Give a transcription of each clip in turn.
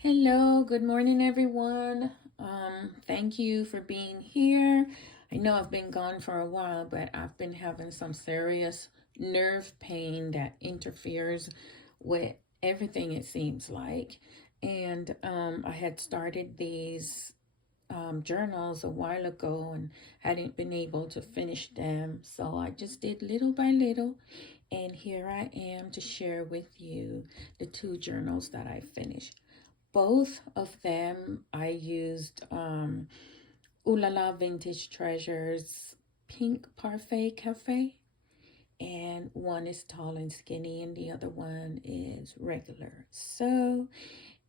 Hello, good morning, everyone. Thank you for being here. I know I've been gone for a while, but I've been having some serious nerve pain that interferes with everything, it seems like. And I had started these journals a while ago and hadn't been able to finish them. So I just did little by little. And here I am to share with you the two journals that I finished. Both of them I used Ooh La La Vintage Treasures Pink Parfait Cafe, and one is tall and skinny and the other one is regular. So,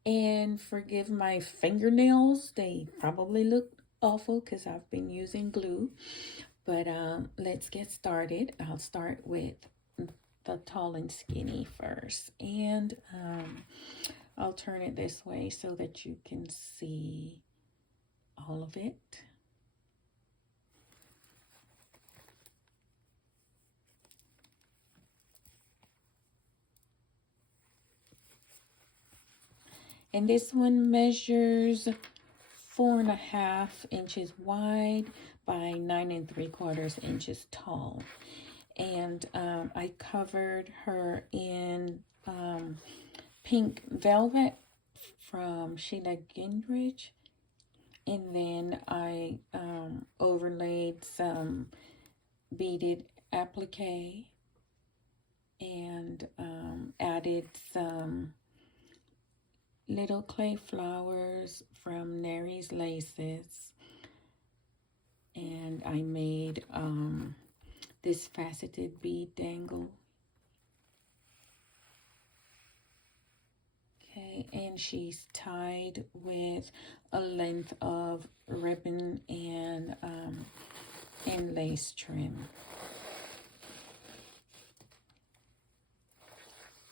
and forgive my fingernails, they probably look awful because I've been using glue. But let's get started. I'll start with the tall and skinny first, and I'll turn it this way so that you can see all of it. And this one measures 4.5 inches wide by 9 3/4 inches tall. And I covered her in pink velvet from Sheila Gingrich. And then I overlaid some beaded applique and added some little clay flowers from Neri's Laces. And I made this faceted bead dangle. Okay, and she's tied with a length of ribbon and lace trim.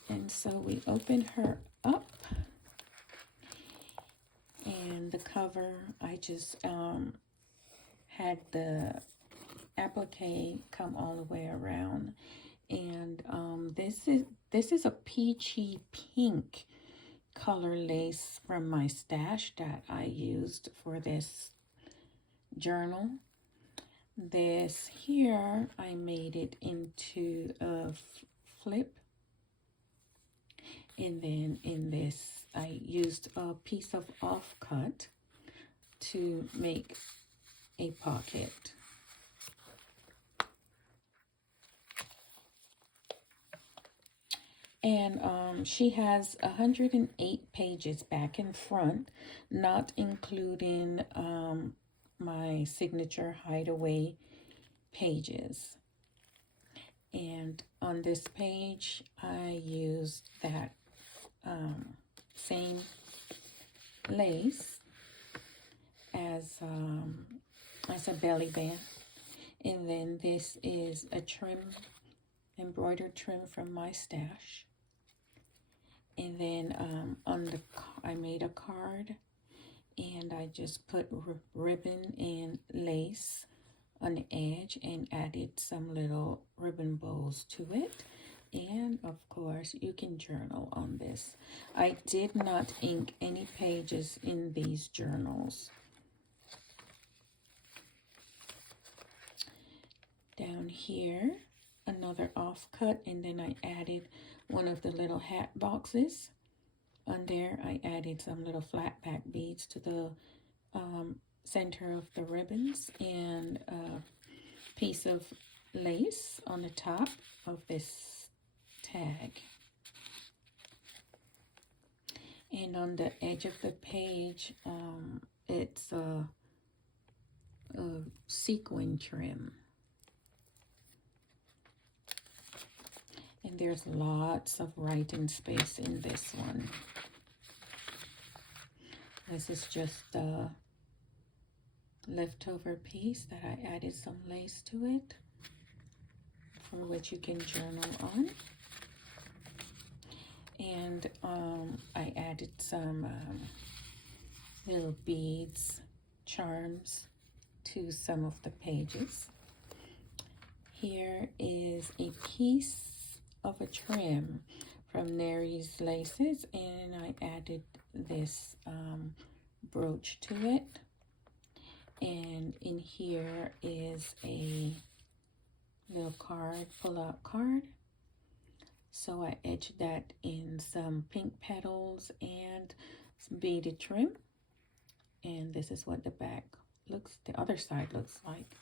And so we open her up, and the cover, I just had the applique come all the way around. And this is a peachy pink color lace from my stash that I used for this journal. This here, I made it into a flip. And then in this, I used a piece of offcut to make a pocket. And she has 108 pages back and front, not including my signature hideaway pages. And on this page, I used that same lace as a belly band. And then this is a trim, embroidered trim from my stash. And then I made a card, and I just put ribbon and lace on the edge and added some little ribbon bows to it. And of course, you can journal on this. I did not ink any pages in these journals. Down here, another offcut, and then I added one of the little hat boxes. On there, I added some little flat back beads to the center of the ribbons, and a piece of lace on the top of this tag. And on the edge of the page, it's a sequin trim. And there's lots of writing space in this one. This is just a leftover piece that I added some lace to it, for which you can journal on. And I added some little beads, charms to some of the pages. Here is a piece of a trim from Neri's Laces, and I added this brooch to it. And in here is a little card, pull-out card. So I etched that in some pink petals and some beaded trim. And this is what the back looks, the other side looks like.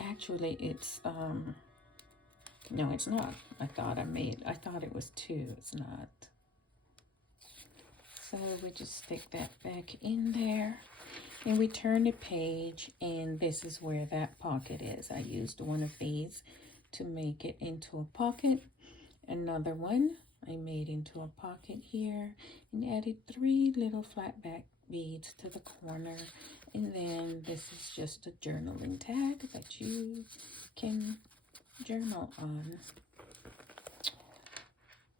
Actually, it's, no, it's not. I thought it was two. It's not. So we just stick that back in there. And we turn the page, and this is where that pocket is. I used one of these to make it into a pocket. Another one I made into a pocket here, and added 3 little flat back beads to the corner. And then this is just a journaling tag that you can journal on.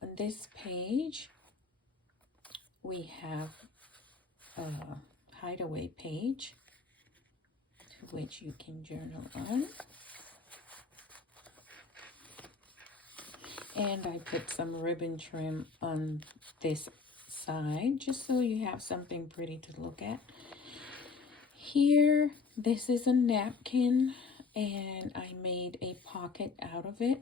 On this page, we have a hideaway page to which you can journal on. And I put some ribbon trim on this side just so you have something pretty to look at. Here, this is a napkin, and I made a pocket out of it.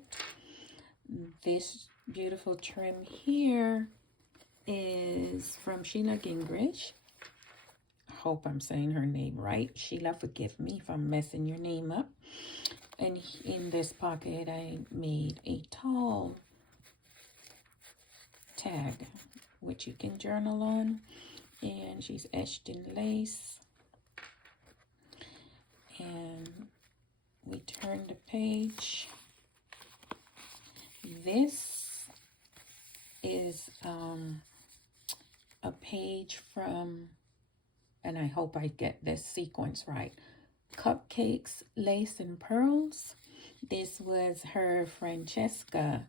This beautiful trim here is from Sheila Gingrich. I hope I'm saying her name right. Sheila, forgive me if I'm messing your name up. And in this pocket, I made a tall tag, which you can journal on. And she's etched in lace. And we turn the page. This is a page from, and I hope I get this sequence right, Cupcakes, Lace, and Pearls. This was her Francesca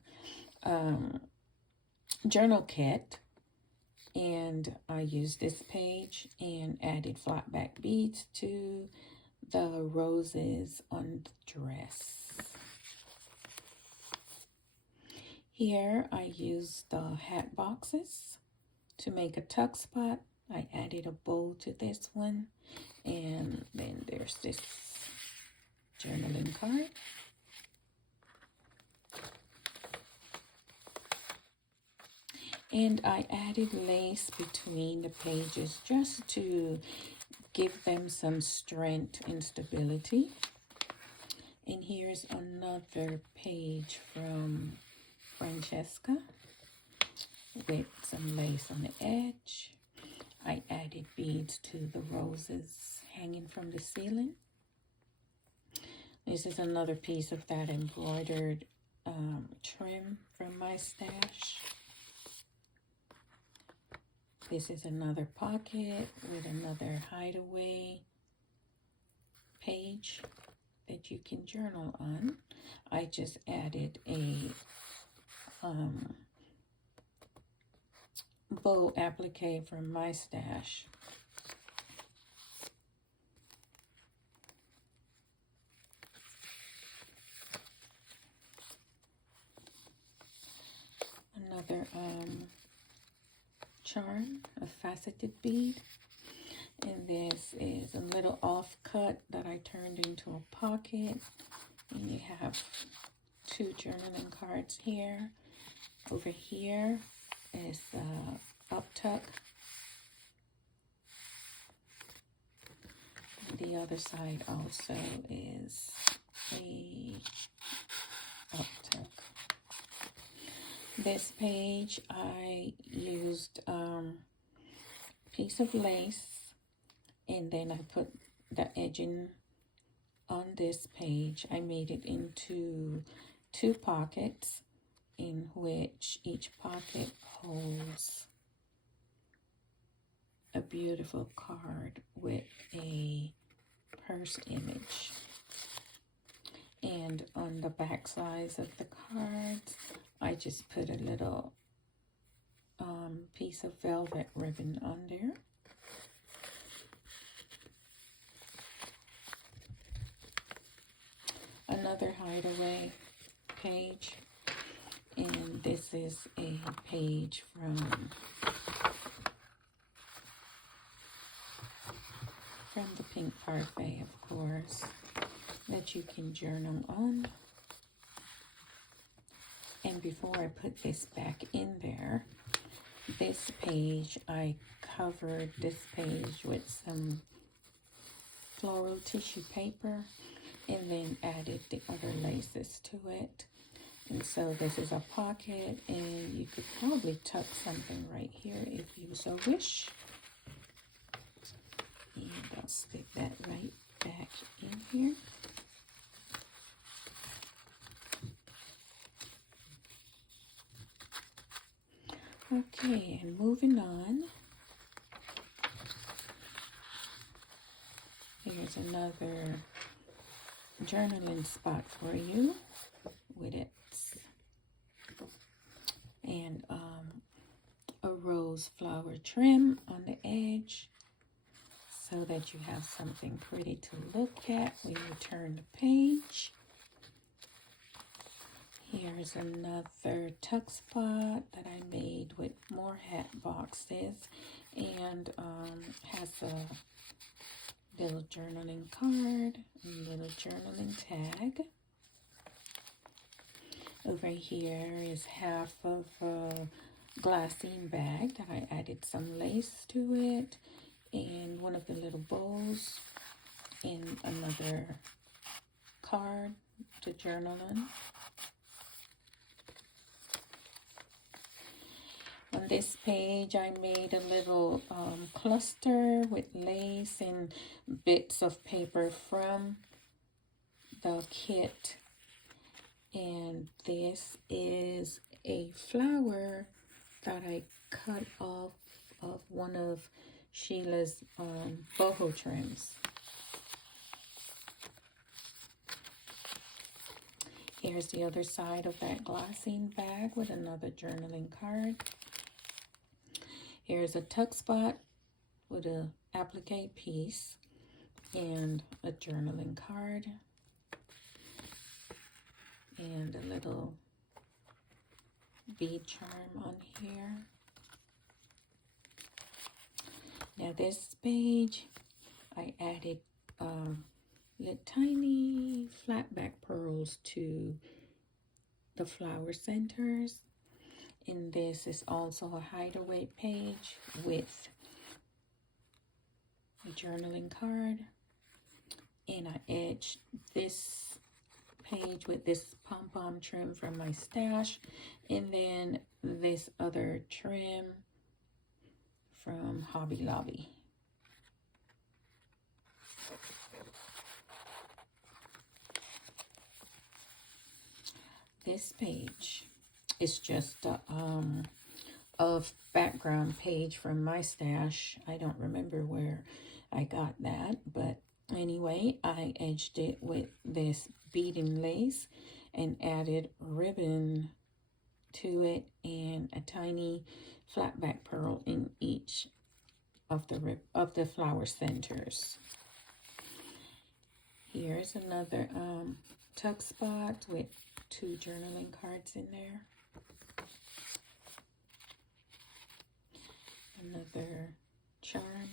journal kit, and I used this page and added flat back beads to the roses on the dress. Here I used the hat boxes to make a tuck spot. I added a bow to this one, and then there's this journaling card. And I added lace between the pages just to give them some strength and stability. And here's another page from Francesca with some lace on the edge. I added beads to the roses hanging from the ceiling. This is another piece of that embroidered trim from my stash. This is another pocket with another hideaway page that you can journal on. I just added a bow applique from my stash. Another charm, a faceted bead. And this is a little offcut that I turned into a pocket. And you have 2 journaling cards here. Over here is up tuck. The other side also is a up tuck. This page I used piece of lace, and then I put the edging on this page. I made it into 2 pockets, in which each pocket holds a beautiful card with a purse image. And on the back sides of the cards, I just put a little piece of velvet ribbon on there. Another hideaway page, and this is a page from the pink Parfait, of course, that you can journal on. And before I put this back in there, this page, I covered this page with some floral tissue paper and then added the other laces to it. And so this is a pocket, and you could probably tuck something right here if you so wish. And I'll stick that right back in here. Okay, and moving on. Here's another journaling spot for you with it. And a rose flower trim on the edge so that you have something pretty to look at when you turn the page. Here's another tuck spot that I made with more hat boxes, and has a little journaling card, a little journaling tag. Over here is half of a glassine bag that I added some lace to it, and one of the little bowls, and another card to journal in. On this page, I made a little cluster with lace and bits of paper from the kit. And this is a flower that I cut off of one of Sheila's boho trims. Here's the other side of that glassine bag with another journaling card. Here's a tuck spot with a applique piece and a journaling card. And a little bead charm on here. Now this page, I added little tiny flat back pearls to the flower centers. And this is also a hideaway page with a journaling card. And I edged this page with this pom-pom trim from my stash, and then this other trim from Hobby Lobby. This page is just a background page from my stash. I don't remember where I got that, but anyway, I edged it with this beading lace and added ribbon to it and a tiny flat back pearl in each of the flower centers. Here's another tuck spot with 2 journaling cards in there. Another charm.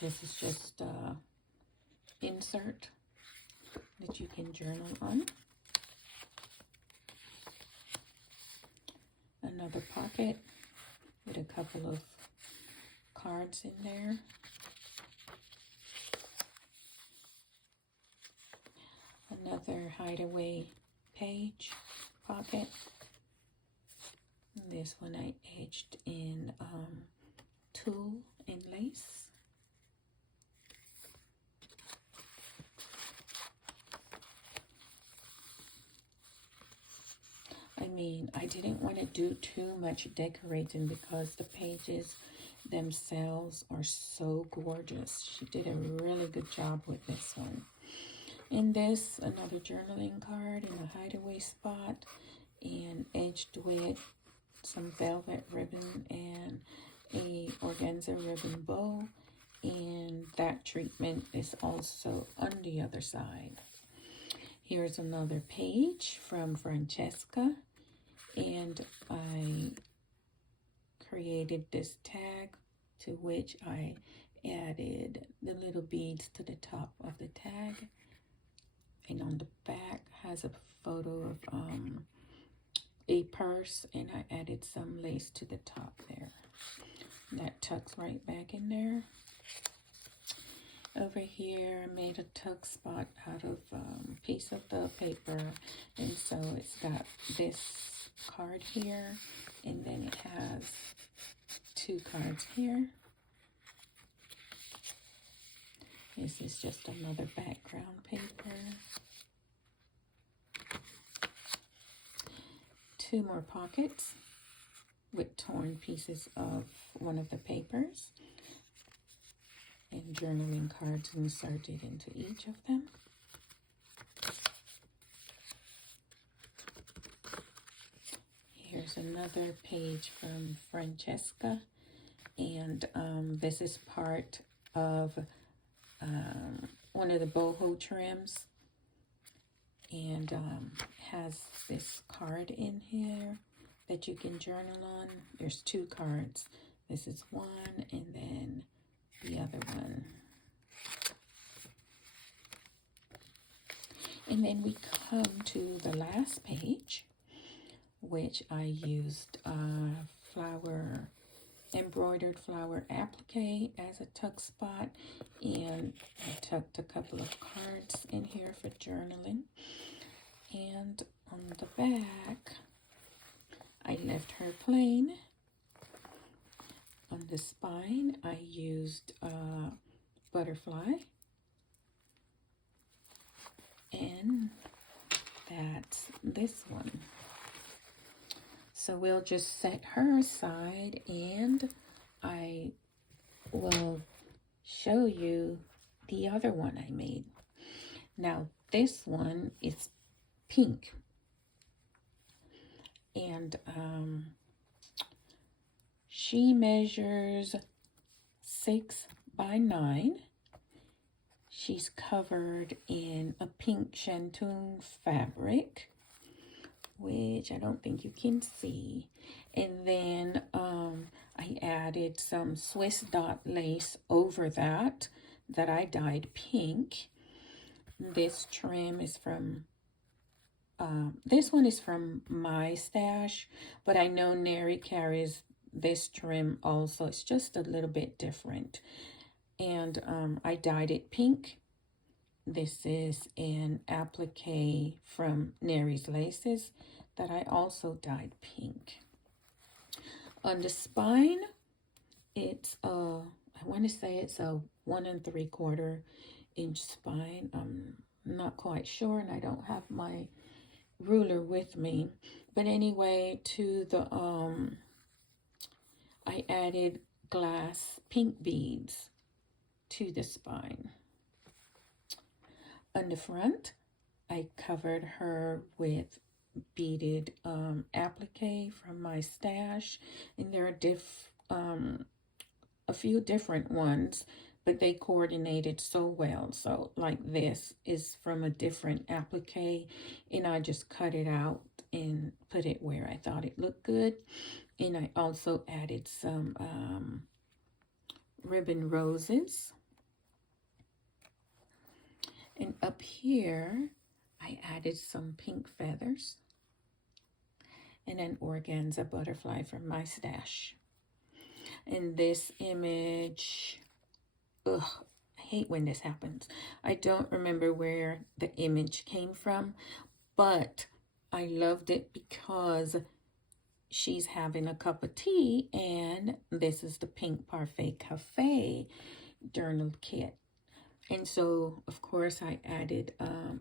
This is just insert that you can journal on. Another pocket with a couple of cards in there. Another hideaway page pocket. This one I edged in tulle and lace. I mean, I didn't want to do too much decorating because the pages themselves are so gorgeous. She did a really good job with this one. In this, another journaling card in a hideaway spot and edged with some velvet ribbon and a organza ribbon bow. And that treatment is also on the other side. Here's another page from Francesca, and I created this tag to which I added the little beads to the top of the tag. And on the back has a photo of a purse, and I added some lace to the top there. That tucks right back in there. Over here, I made a tuck spot out of a piece of the paper, and so it's got this card here, and then it has 2 cards here. This is just another background paper. 2 more pockets with torn pieces of one of the papers, and journaling cards inserted into each of them. Here's another page from Francesca, and this is part of one of the boho trims, and has this card in here that you can journal on. There's 2 cards. This is one, and then the other one. And then we come to the last page, which I used embroidered flower applique as a tuck spot, and I tucked a couple of cards in here for journaling. And on the back, I left her plain. On the spine, I used a butterfly, and that's this one. So we'll just set her aside, and I will show you the other one I made. Now, this one is pink, and she measures 6 by 9. She's covered in a pink shantung fabric, which I don't think you can see. And then I added some Swiss dot lace over that I dyed pink. This trim is from, this one is from my stash, but I know Neri carries this trim also. It's just a little bit different. And I dyed it pink. This is an applique from Neri's Laces that I also dyed pink. On the spine, it's I want to say it's a 1 3/4 inch spine. I'm not quite sure, and I don't have my ruler with me. But anyway, to the I added glass pink beads to the spine. On the front, I covered her with beaded applique from my stash, and there are a few different ones, but they coordinated so well. So like this is from a different applique, and I just cut it out and put it where I thought it looked good. And I also added some ribbon roses. And up here, I added some pink feathers and an organza butterfly from my stash. And this image, I hate when this happens. I don't remember where the image came from, but I loved it because she's having a cup of tea, and this is the pink Parfait Cafe journal kit. And so, of course, I added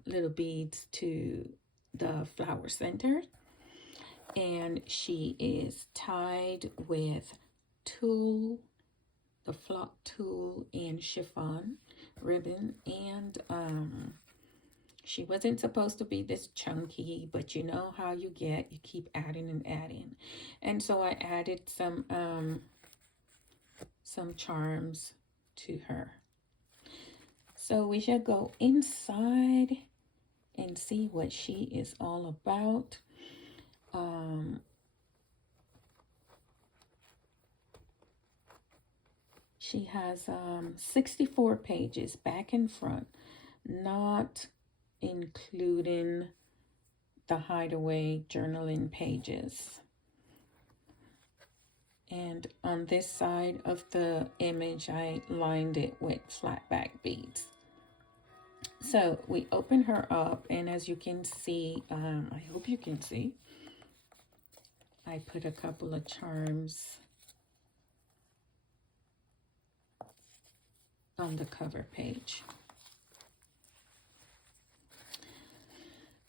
little beads to the flower center. And she is tied with tulle, the flock tulle and chiffon ribbon. And she wasn't supposed to be this chunky, but you know how you get, you keep adding and adding. And so I added some charms to her. So we shall go inside and see what she is all about. She has 64 pages back and front, not including the hideaway journaling pages. And on this side of the image, I lined it with flat back beads. So we open her up, and as you can see, I hope you can see, I put a couple of charms on the cover page.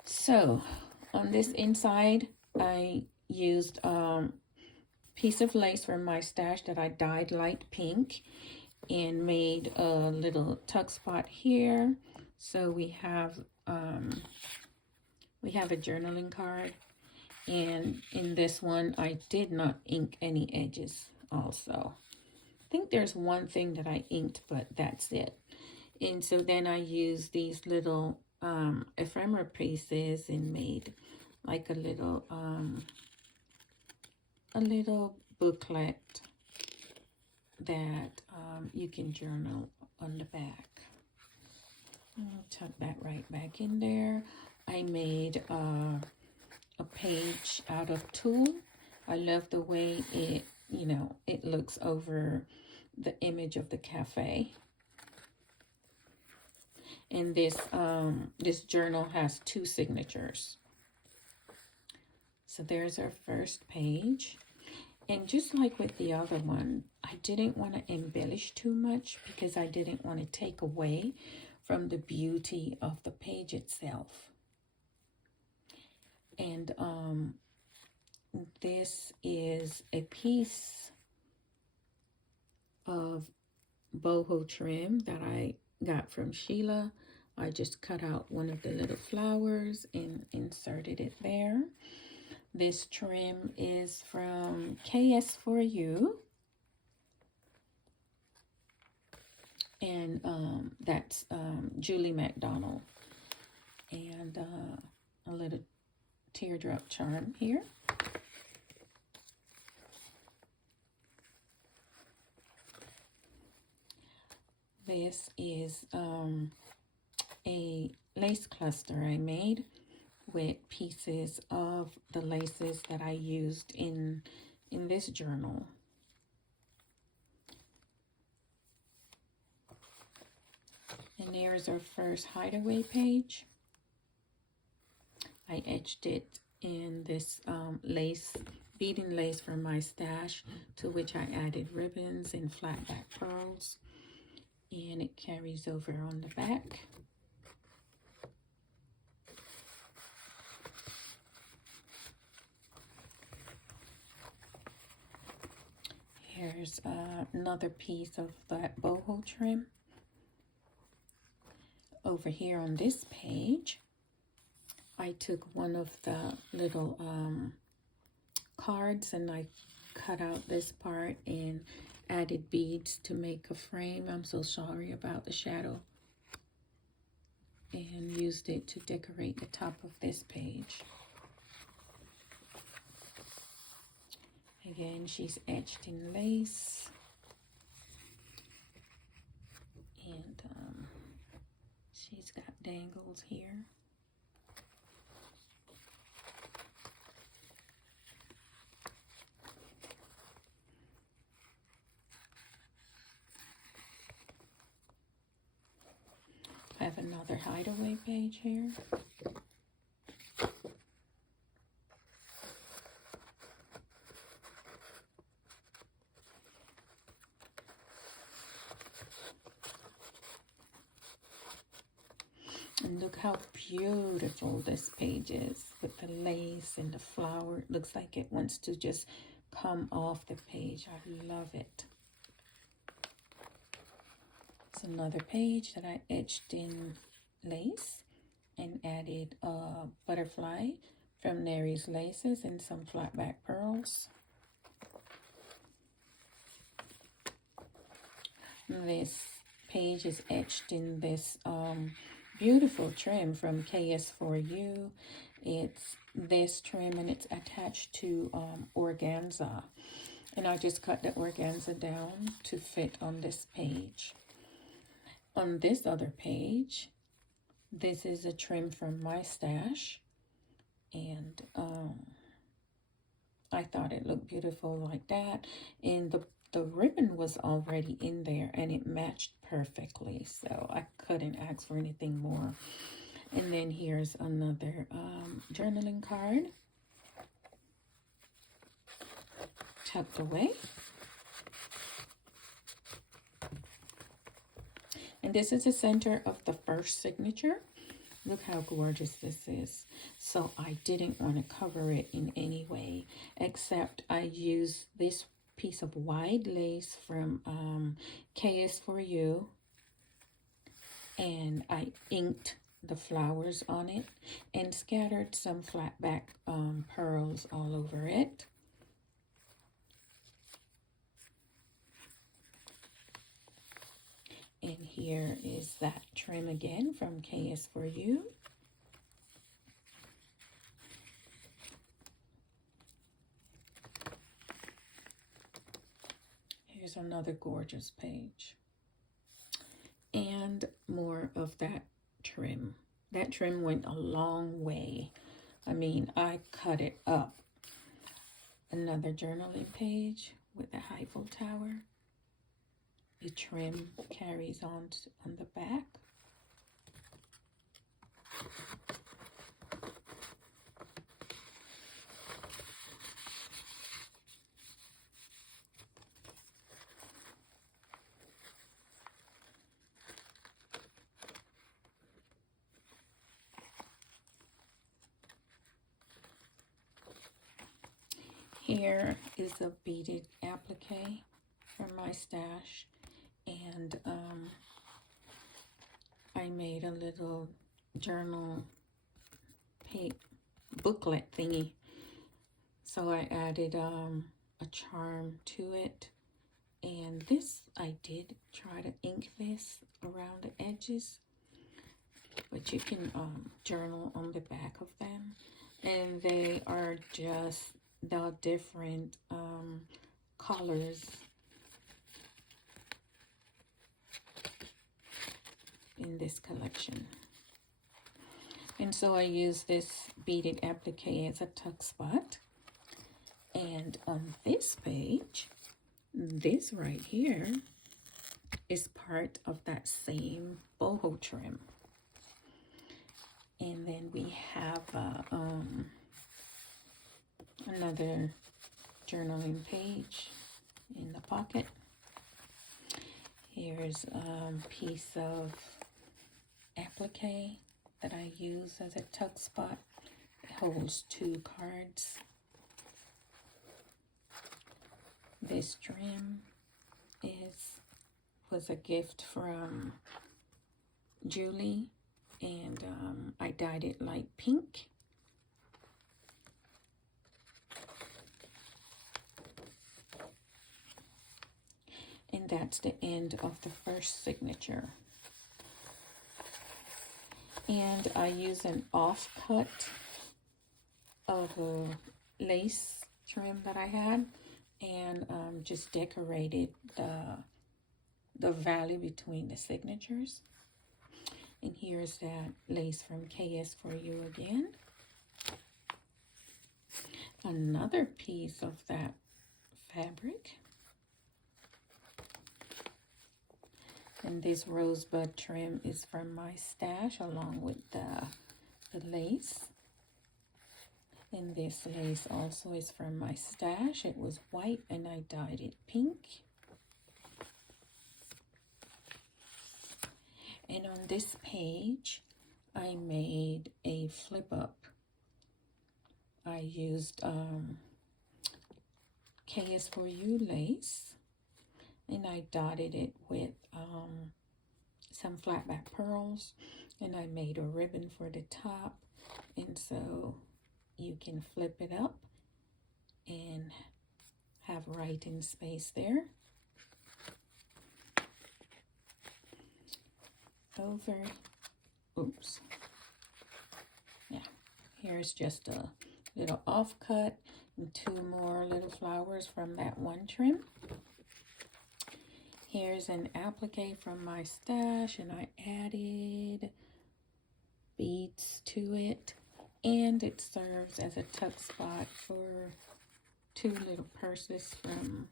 So on this inside, I used piece of lace from my stash that I dyed light pink and made a little tuck spot here. So we have a journaling card, and in this one I did not ink any edges. Also, I think there's one thing that I inked, but that's it. And so then I used these little ephemera pieces and made like a little booklet that you can journal on the back. I'll tuck that right back in there. I made a page out of tulle. I love the way it, it looks over the image of the cafe. And this journal has 2 signatures. So there's our first page. And just like with the other one, I didn't want to embellish too much because I didn't want to take away from the beauty of the page itself. And this is a piece of boho trim that I got from Sheila. I just cut out one of the little flowers and inserted it there. This trim is from KS4U. And that's Julie McDonald. And a little teardrop charm here. This is a lace cluster I made with pieces of the laces that I used in this journal. And there's our first hideaway page. I etched it in this beading lace from my stash, to which I added ribbons and flat back pearls. And it carries over on the back. Here's another piece of that boho trim. Over here on this page, I took one of the little cards and I cut out this part and added beads to make a frame. I'm so sorry about the shadow. And used it to decorate the top of this page. Again, she's etched in lace. And she's got dangles here. I have another hideaway page here. And look how beautiful this page is with the lace and the flower. It looks like it wants to just come off the page. I love it. It's another page that I etched in lace and added a butterfly from Neri's Laces and some flat back pearls. This page is etched in this beautiful trim from KS4U. It's this trim and it's attached to organza. And I just cut the organza down to fit on this page. On this other page, this is a trim from my stash. And I thought it looked beautiful like that. And the ribbon was already in there and it matched perfectly. So I couldn't ask for anything more. And then here's another journaling card. Tucked away. And this is the center of the first signature. Look how gorgeous this is. So I didn't want to cover it in any way, except I used this piece of wide lace from KS4U. And I inked the flowers on it and scattered some flat back pearls all over it. And here is that trim again from KS4U. Here's another gorgeous page. And more of that trim. That trim went a long way. I mean, I cut it up. Another journaling page with the Eiffel Tower. The trim carries on the back. Here is a beaded applique from my stash. And I made a little journal booklet thingy. So I added a charm to it. And this, I did try to ink this around the edges. But you can journal on the back of them. And they are just the different colors in this collection. And so I use this beaded applique as a tuck spot. And on this page, this right here is part of that same boho trim. And then we have another journaling page in the pocket. Here's a piece of applique that I use as a tuck spot. It holds 2 cards. This trim was a gift from Julie, and I dyed it light pink. And that's the end of the first signature. And I use an offcut of a lace trim that I had, and just decorated the valley between the signatures. And here's that lace from KS4U again. Another piece of that fabric. And this rosebud trim is from my stash along with the lace. And this lace also is from my stash. It was white and I dyed it pink. And on this page, I made a flip up. I used KS4U lace, and I dotted it with some flat back pearls, and I made a ribbon for the top. And so you can flip it up and have writing space there. Over oops. Yeah, here's just a little offcut and 2 more little flowers from that one trim. Here's an applique from my stash, and I added beads to it, and it serves as a tuck spot for 2 little purses from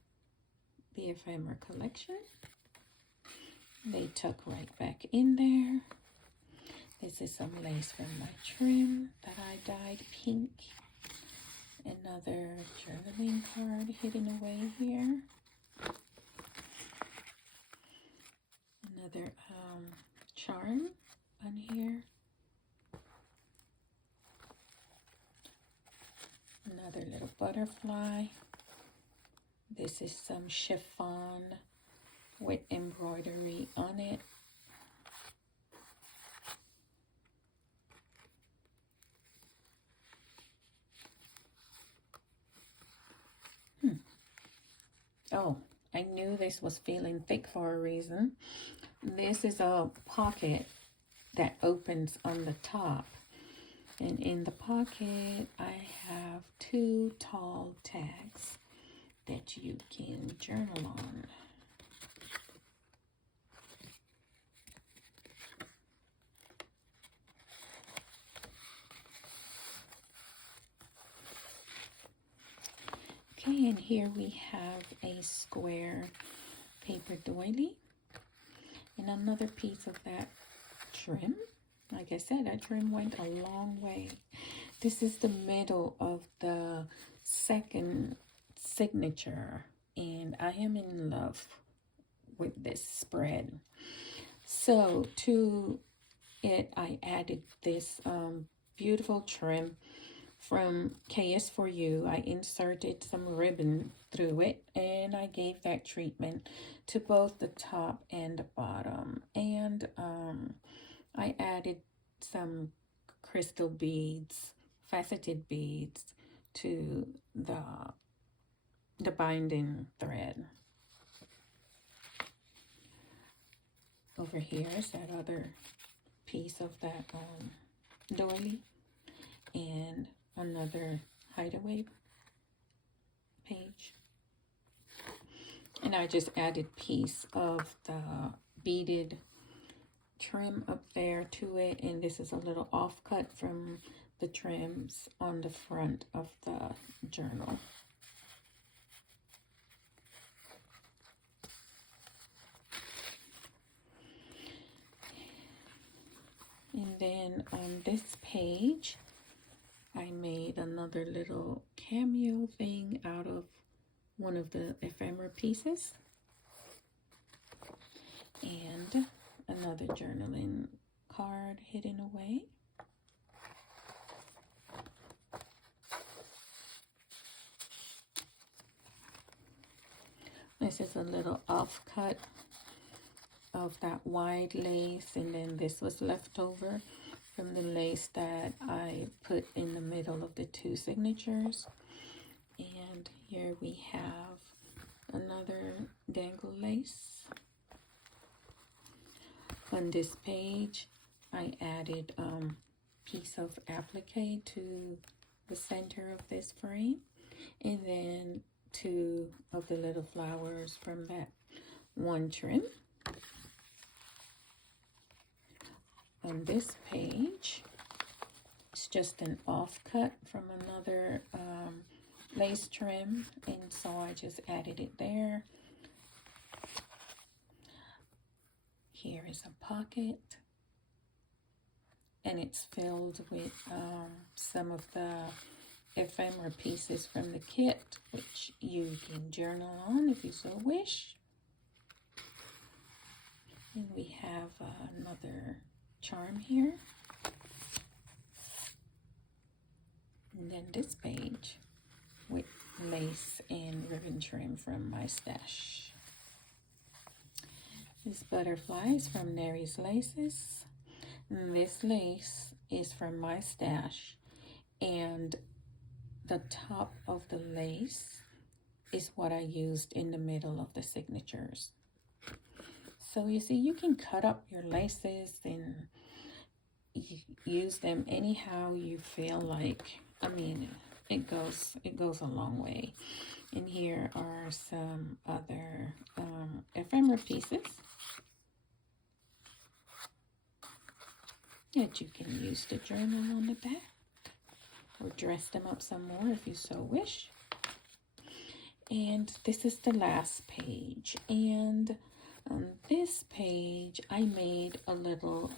the ephemera collection. They tuck right back in there. This is some lace from my trim that I dyed pink. Another journaling card hidden away here. Another charm on here. Another little butterfly. This is some chiffon with embroidery on it. Oh, I knew this was feeling thick for a reason. This is a pocket that opens on the top. And in the pocket, I have 2 tall tags that you can journal on. Okay, and here we have a square paper doily and another piece of that trim. Like I said, that trim went a long way. This is the middle of the second signature, and I am in love with this spread. So to it, I added this beautiful trim from KS4U. I inserted some ribbon through it, and I gave that treatment to both the top and the bottom. And I added some crystal beads, faceted beads, to the binding thread. Over here is that other piece of that doily, and another hideaway page. And I just added piece of the beaded trim up there to it, and this is a little offcut from the trims on the front of the journal. And then on this page, I made another little cameo thing out of one of the ephemera pieces. And another journaling card hidden away. This is a little offcut of that wide lace, and then this was left over from the lace that I put in the middle of the 2 signatures. And here we have another dangle lace. On this page, I added piece of applique to the center of this frame, and then 2 of the little flowers from that one trim. On this page, it's just an offcut from another lace trim, and so I just added it there. Here is a pocket, and it's filled with some of the ephemera pieces from the kit, which you can journal on if you so wish. And we have another charm here. And then this page with lace and ribbon trim from my stash. This butterfly is from Mary's Laces. And this lace is from my stash, and the top of the lace is what I used in the middle of the signatures. So you see, you can cut up your laces and use them anyhow you feel like. I mean, it goes a long way. And here are some other ephemera pieces that you can use to journal on the back, or dress them up some more if you so wish. And this is the last page, and on this page I made a little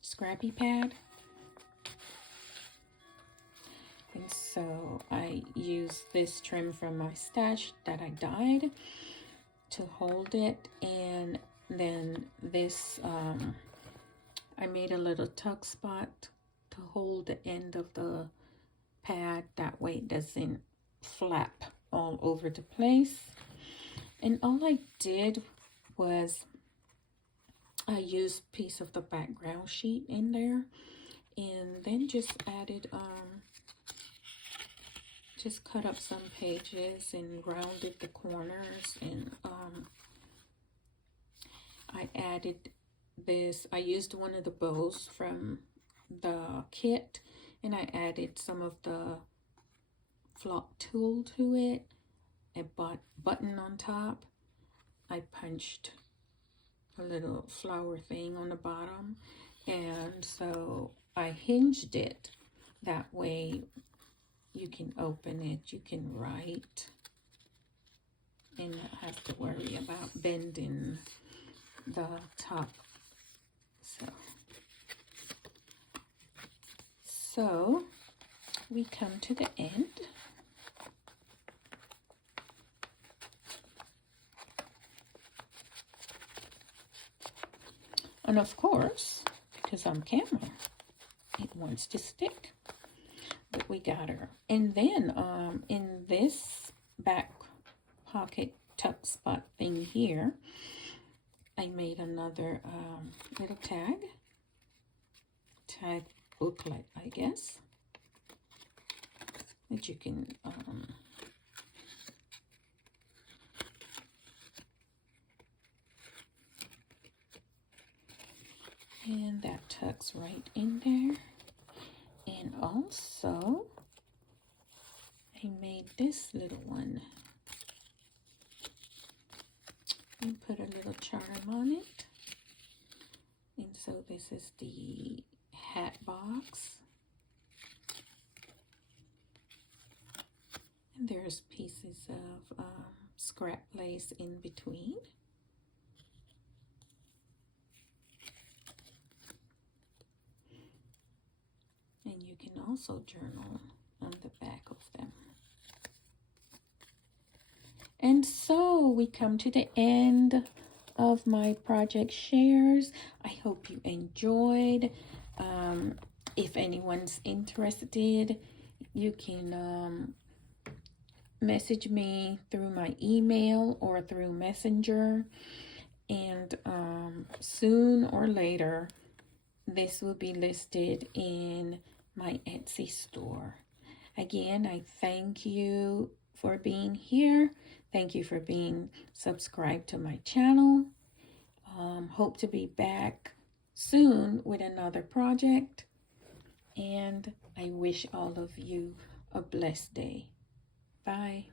scrappy pad, and so I used this trim from my stash that I dyed to hold it, and then this I made a little tuck spot to hold the end of the pad, that way it doesn't flap all over the place. And all I did was I used a piece of the background sheet in there, and then just added just cut up some pages and rounded the corners, and I added this. I used one of the bows from the kit, and I added some of the flop tool to it, a button on top. I punched a little flower thing on the bottom, and so I hinged it. That way you can open it, you can write, and not have to worry about bending the top. So we come to the end. And of course, because I'm camera, it wants to stick. But we got her. And then in this back pocket tuck spot thing here, I made another little tag booklet, I guess, that you can and that tucks right in there. And also I made this little one and put a little charm on it. And so this is the hat box, and there's pieces of scrap lace in between. And you can also journal on the back of them. And so we come to the end of my project shares. I hope you enjoyed. If anyone's interested, you can message me through my email or through Messenger, and soon or later this will be listed in my Etsy store. Again, I thank you for being here. Thank you for being subscribed to my channel. Hope to be back soon with another project, and I wish all of you a blessed day. Bye.